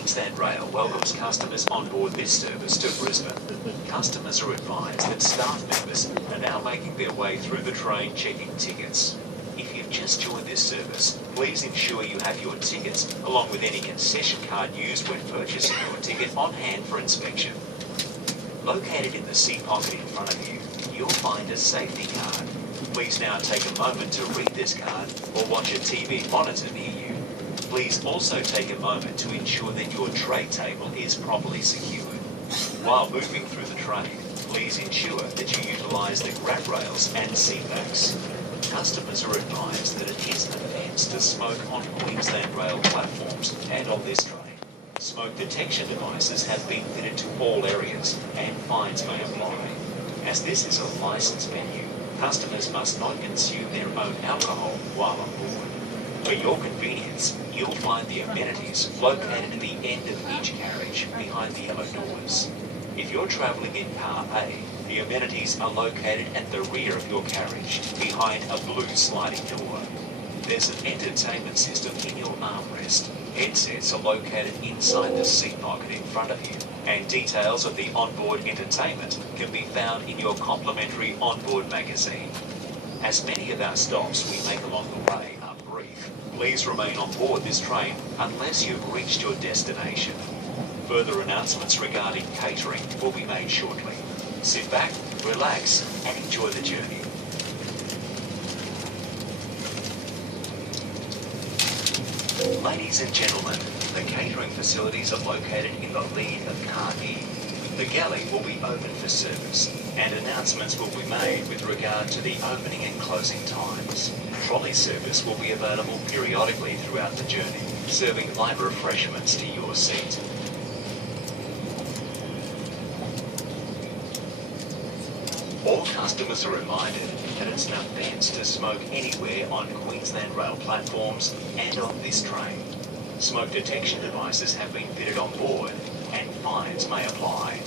Queensland Rail welcomes customers on board this service to Brisbane. Customers are advised that staff members are now making their way through the train checking tickets. If you've just joined this service, please ensure you have your tickets, along with any concession card used when purchasing your ticket, on hand for inspection. Located in the seat pocket in front of you, you'll find a safety card. Please now take a moment to read this card or watch a TV monitor near you. Please also take a moment to ensure that your tray table is properly secured. While moving through the train, please ensure that you utilise the grab rails and seat backs. Customers are advised that it is an offence to smoke on Queensland Rail platforms and on this train. Smoke detection devices have been fitted to all areas and fines may apply. As this is a licensed venue, customers must not consume their own alcohol while on board. For your convenience, you'll find the amenities located at the end of each carriage behind the yellow doors. If you're travelling in Car A, the amenities are located at the rear of your carriage behind a blue sliding door. There's an entertainment system in your armrest. Headsets are located inside the seat pocket in front of you, and details of the onboard entertainment can be found in your complimentary onboard magazine. As many of our stops we make along the way are brief, please remain on board this train unless you've reached your destination. Further announcements regarding catering will be made shortly. Sit back, relax, and enjoy the journey. Ladies and gentlemen, the catering facilities are located in the lead of Car E. The galley will be open for service, and announcements will be made with regard to the opening and closing times. Trolley service will be available periodically throughout the journey, serving light refreshments to your seat. All customers are reminded that it's an offence to smoke anywhere on Queensland Rail platforms and on this train. Smoke detection devices have been fitted on board and fines may apply.